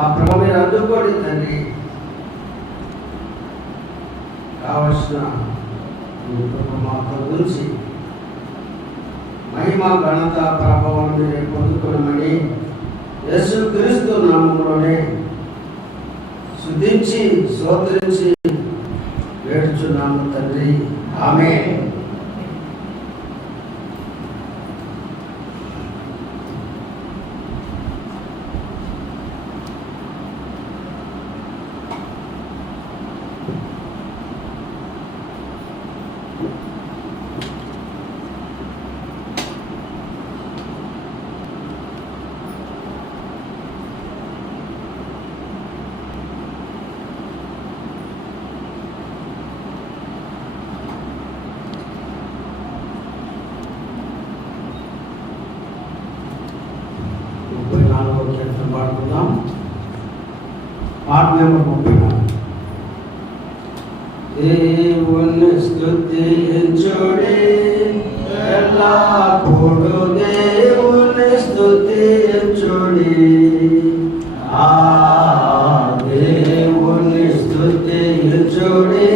ఆ ప్రభు మీరు అందుకోండి తండ్రి. కావలసిన మాకు గురించి మహిమ ఘనత ప్రభావం మీరే పొందుకోవడమని యేసుక్రీస్తు నామములోనే స్తుతించి స్తోత్రించి వేడుచున్నాము తండ్రి. ఆమేన్. పాడుకుందాం. పాట నెంబర్ 34. దేవుని స్తుతించుడి ఎల్లప్పుడు, దేవుని స్తుతించుడి. దేవుని స్తుతించుడి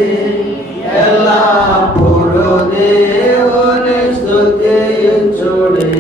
ఎల్లప్పుడు, దేవుని స్తుతించుడి.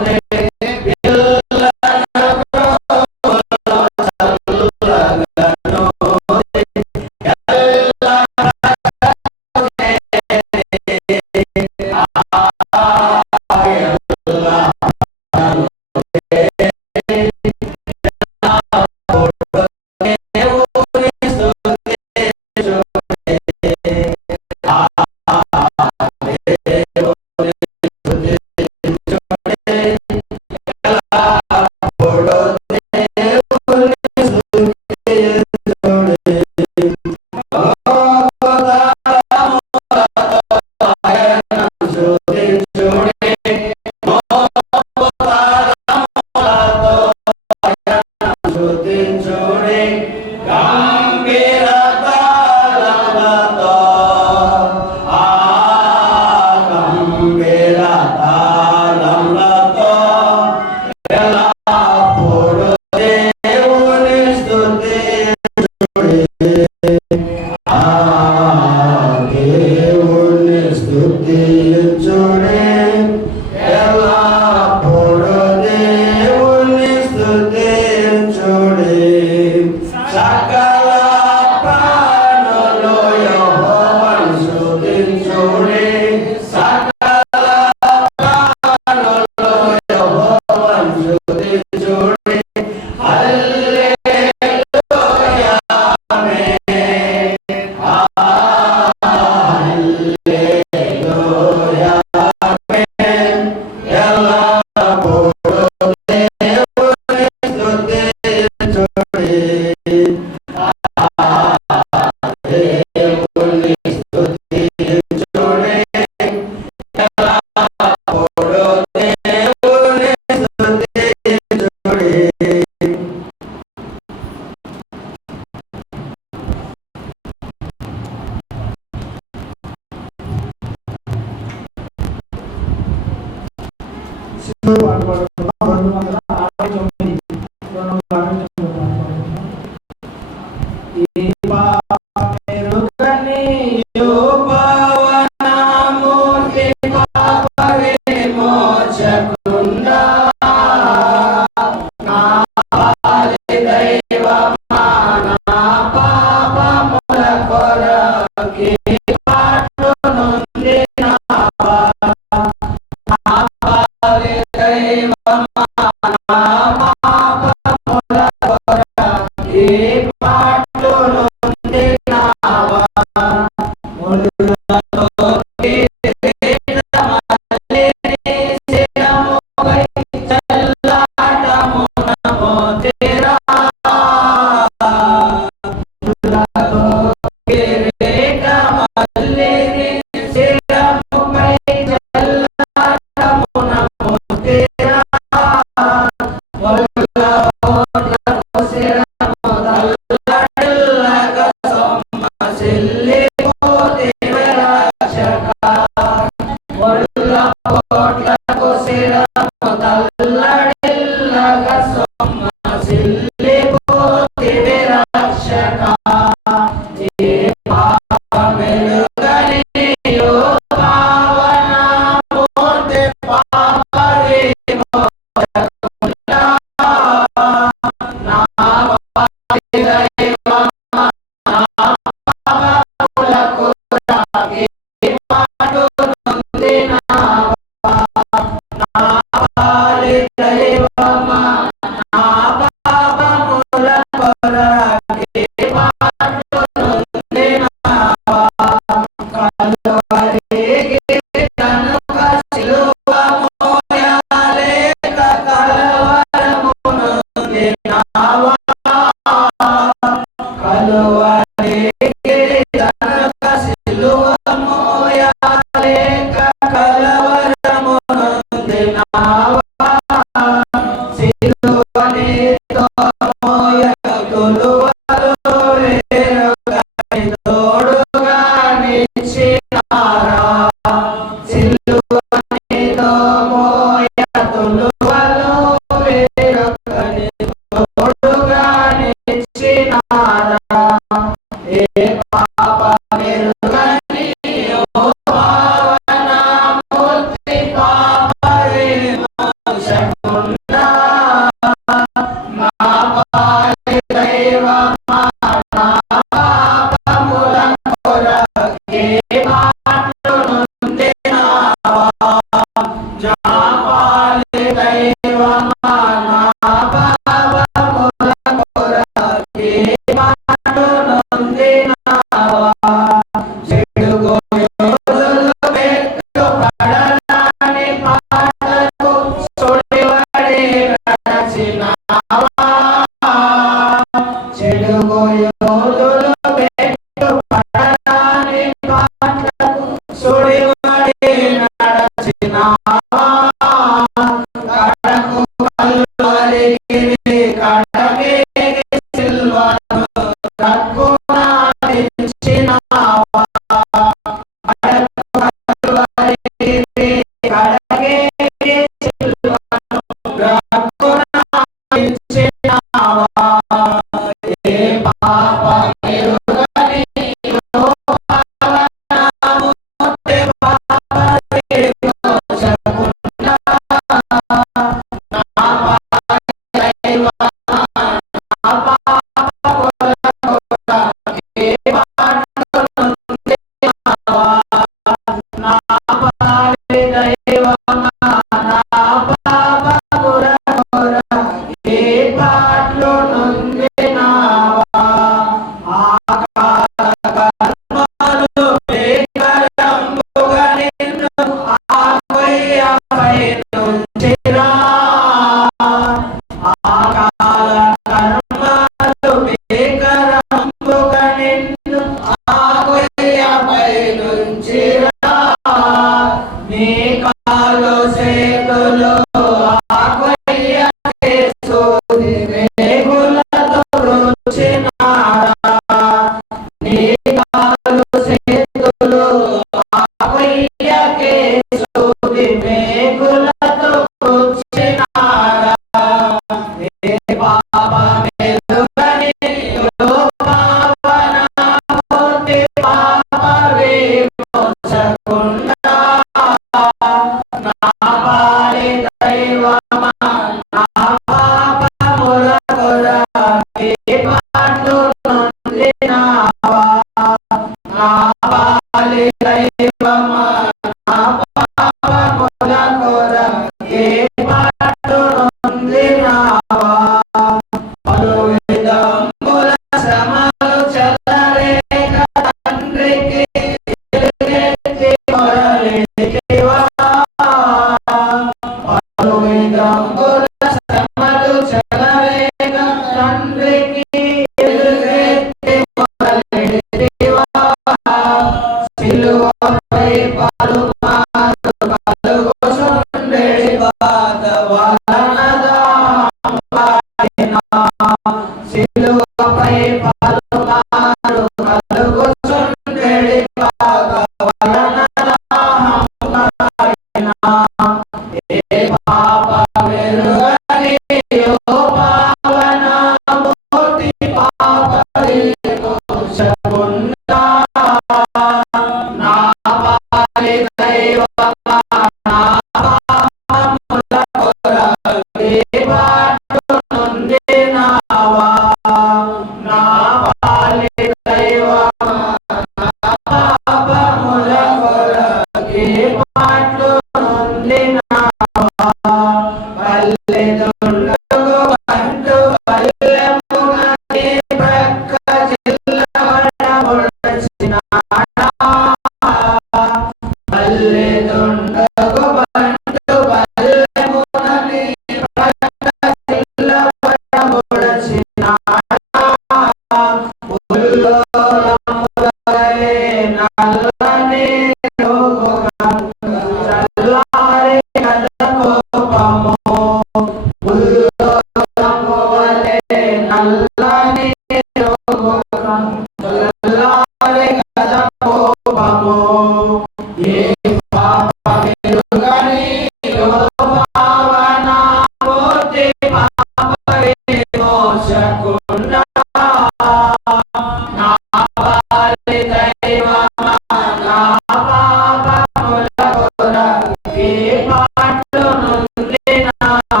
నా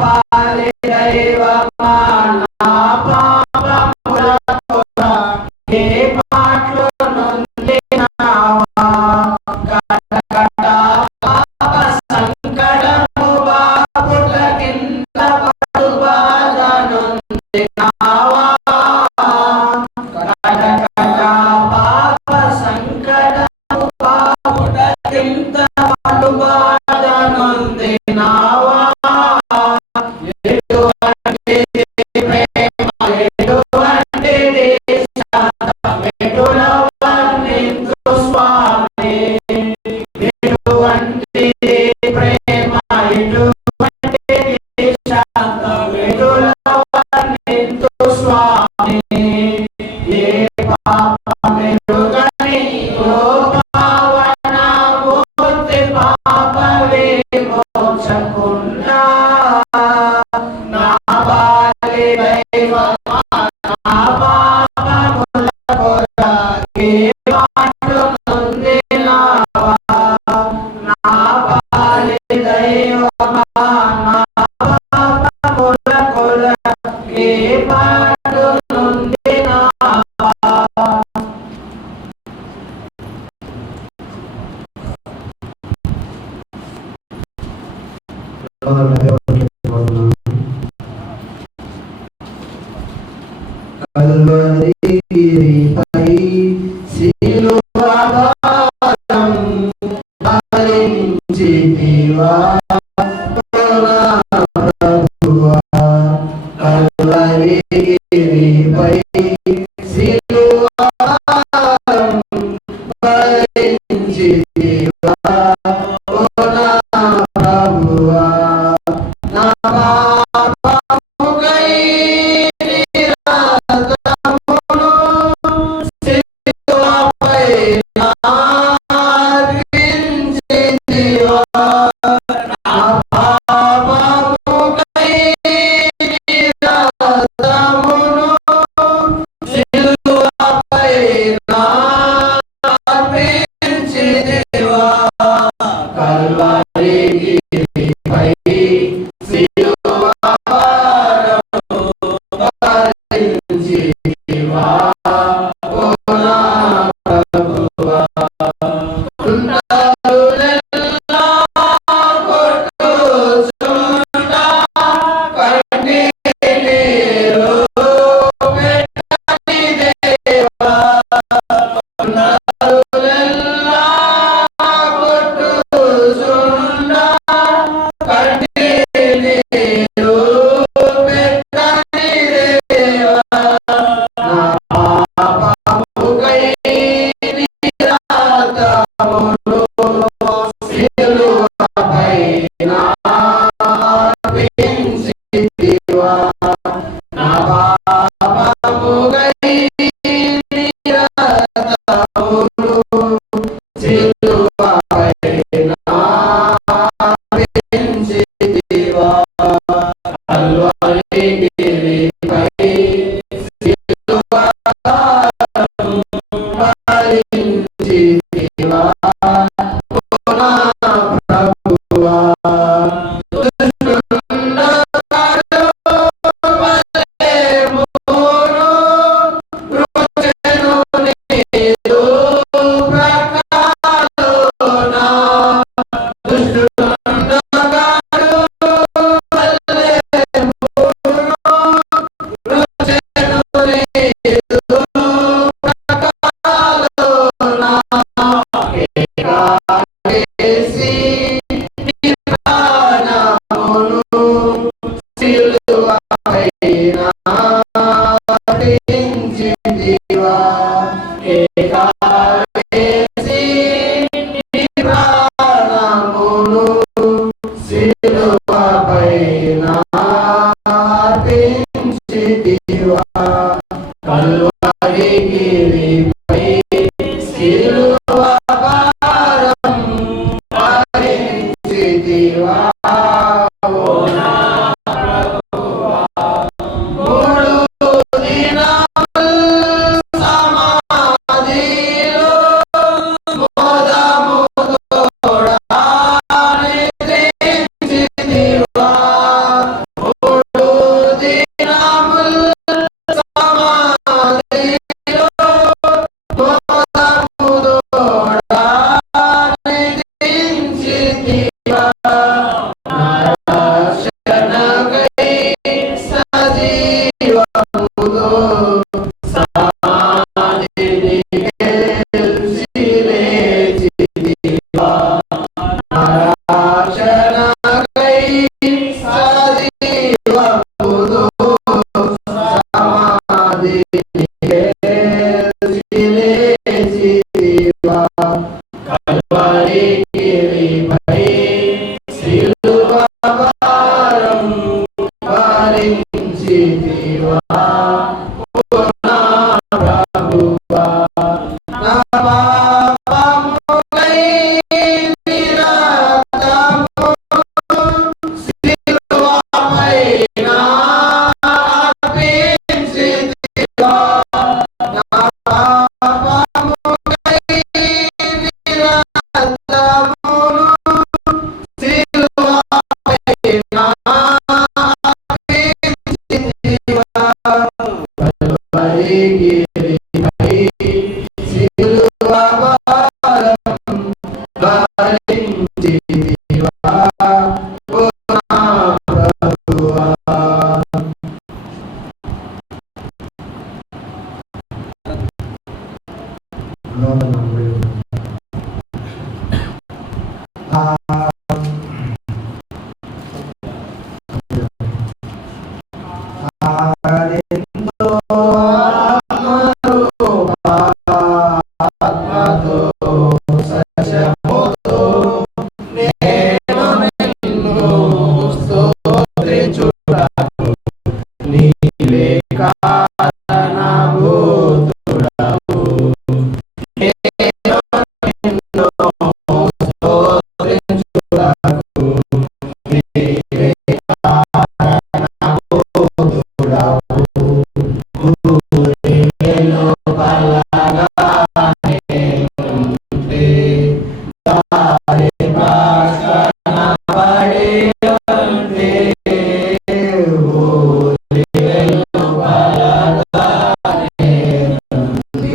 పాలి దైవమా నా పాపముల కొరకే పాటలు నొందినావా కటకట పాప సంకటము బాపుట కింద పడు బాధ నొందినావా కటకట పాప సంకటము బాపుట కింద పడు బాధ నొందినావా ఎటువంటిది ప్రేమ ఎటువంటిది శాంతం ఎటులవన్నింతు స్వామి ఎటువంటిది ప్రేమ ఎటువంటిది శాంతం ఎటులవన్నింతు స్వామి ఏ పాపమెరుగని ఓ పావన మూర్తి పాప విమోచకున్నా నా బాలి దైవమా నా పాపముల కొరకే పాటలు నొందినావా నా బాలి దైవమా నా పాపముల కొరకే పాటలు నొందినావా కల్వరిపై శిలువ భారం భరించితివా ప్రభువా కల్వరిపై శిలువ భారం భరించితివా ప్రభువా నా పాపముకై నిరాదమును శిలువపై నార్పించితివా నా పాపముకై నిరాదమును శిలువపై నార్పించితివా కల్వరిపై శిలువ భారము భరించితివా ఓ నా ప్రభువా కుండలులెల్లా కొట్టుచుండా కన్నీరు పెట్టని దేవా కుండలులెల్లా కొట్టుచుండా కన్నీరు పెట్టని దేవా నా పాపముకై నిరాదమును శిలువపై నార్పించితివా నా పాపముకై నిరాదమును శిలువపై నార్పించితివా కల్వరిపై శిలువ భారం భరించితివా ఓ నా ప్రభువా దుష్టుండగాడు బలేమును రుచెను నీదు ప్రకాలోన దుష్టుండగాడు బలేమును రుచెను నీదు ప్రకాలోన ఏకాకేసి నీ ప్రాణమును శిలువపై నార్పించితివా ఏకాకేసి నీ ప్రాణమును శిలువపై నార్పించితివా కల్వరిపై శిలువ భారం భరించితివా ఓ నా ప్రభువా మూడు దినములు సమాధిలో మోదము తోడా నిద్రించితివా పాపములై నిరతము సిలువపైన అర్పించితివా. నా పాపములై నిరతమును సిలువపైన అర్పించితివా. కల్వరిగిరిపై సిలువ భారం భరించితివా. ఓ నా ప్రభువా. ఆత్మతో సత్యముతో నేను నిన్ను స్తుతించుటకు నీవే కారణభూతుడవు. నేను నిన్ను స్తుతించుటకు నీవే కారణభూతుడవు. ఊరిలో బలగానే ఉంటే దారి ప్రక్కన పడి ఉంటే. ఊరిలో బలగానే ఉంటే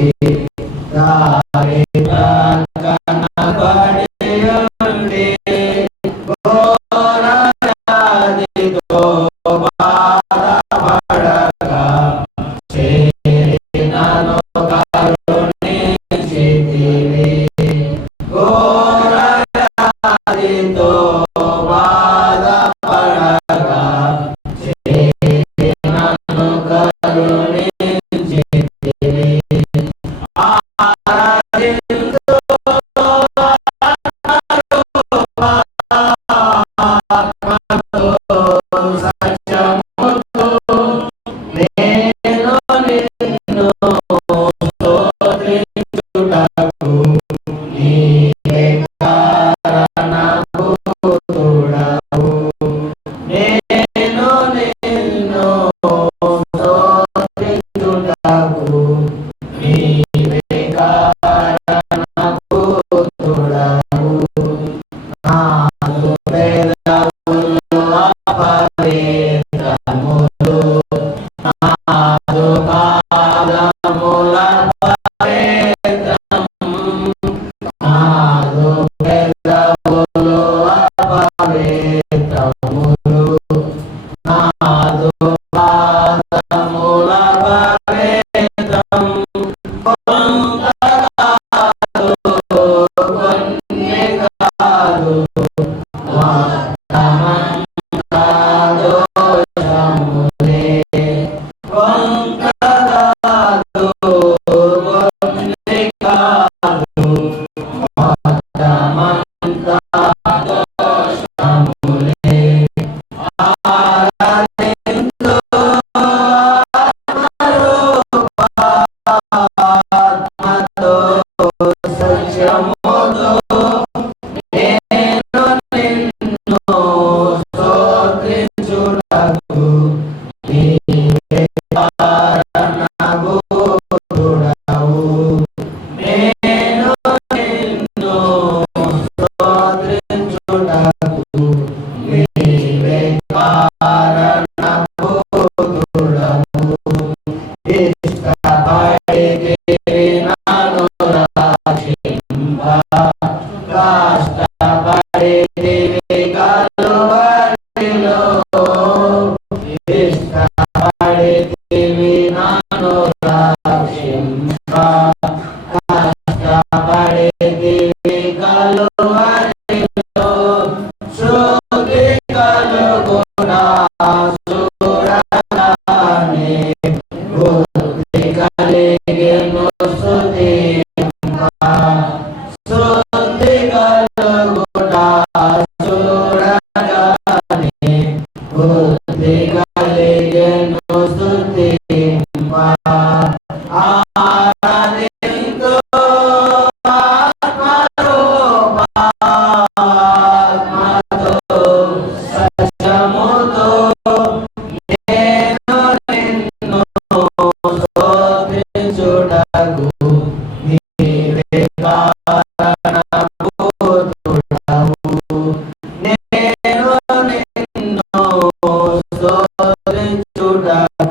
దారి ప్రక్కన పడి ఉంటే. ఘోర వ్యాధితో బాధపడగా నన్ను కరుణించితివి. ఘోర వ్యాధితో బాధపడగా నన్ను కరుణించితివి. ఆరాధించు ఆత్మతో సత్యముతో నేను నిన్ను స్తుతించుటకు నీవే కారణభూతుడవు. నేను నిన్ను స్తుతించుటకు నీవే కారణభూతుడవు. నాదు పెదవులు అపవిత్రములు, నాదు పాదముల పవిత్రము. నాదు పెదవులు అపవిత్రములు, నాదు పాదముల పవిత్రము. కొంతకాదు కొన్ని కాదు వాస్తవమంతా దోషములే. కొంతకాదు కొన్ని కాదు వాస్తవమంతా దోషములే. ఆరాధించు ఆత్మతో సత్యముతో నేను నిన్ను స్తుతించుటకు నీవే కారణభూతుడవు. నేను నిన్ను స్తుతించుటకు నీవే కారణభూతుడవు. ఇష్టపడితివి నన్ను రక్షింప, కష్టపడితివి కలువరిలో. ఇష్టపడితివి నన్ను రక్షింప, కష్టపడితివి కలువరిలో. శృతి కలుగునా చూడగానే బుద్ధి కలిగెను స్తుతింప. శృతి కలుగునా చూడగానే బుద్ధి కలిగెను స్తుతింప. ఆరాధించు కారణభూతుడవు. నేను నిన్ను స్తుతించుటకు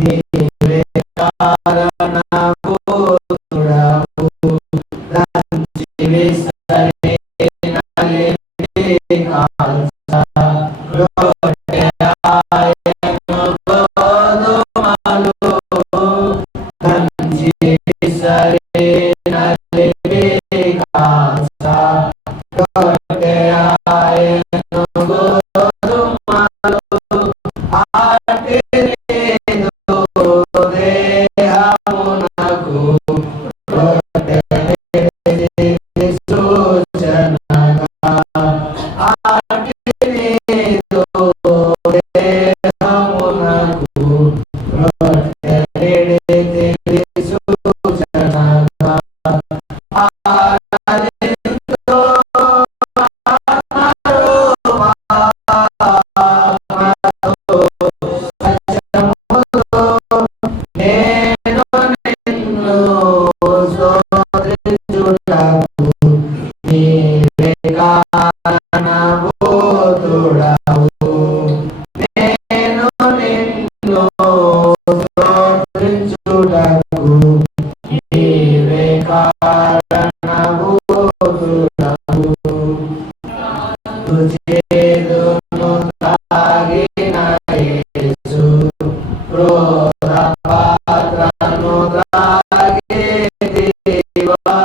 నీవే కారణభూతుడవు. దంచి విసరిన లేమి కాల్చ రొట్టె ఆయను గోధుమలు. దంచి విసరిన లేమి కాల్చ రొట్టె ఆయను గోధుమలు. ఆటి నీదు దేహమునకు రొట్టె సూచనగా. ఆటి నీదు దేహమునకు రొట్టె సూచనగా. ఆరాధింతు ఆత్మరూపముతో సత్యముతో. నేను నిన్ను స్తుతించుటకు నీవే కారణభూతుడవు. నేను నిన్ను స్తుతించుటకు నీవే కారణభూతుడవు. రుచేదును తాగిన యేసు క్రోధపాత్రను త్రాగితివా.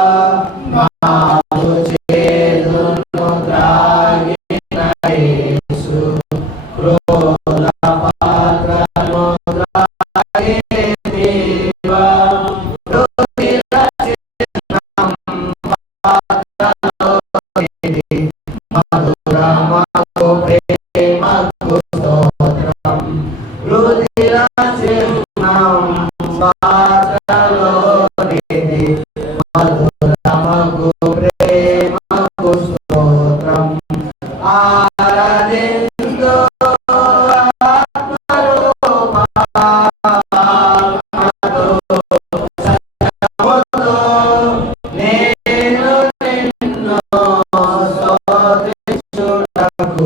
మాకు చేదును త్రాగిన యేసు క్రోధపాత్రను త్రాగితివా. రుధిర చిహ్నం పాత్రలోనిది మధురమగు ప్రేమకు స్తోత్రం. రుధిర చిహ్నం పాత్రలోనిది మధురమగు ప్రేమకు స్తోత్రం. ఆరాధింతు ఆత్మరూపముతో సత్యముతో. నేను నిన్ను స్తుతించుటకు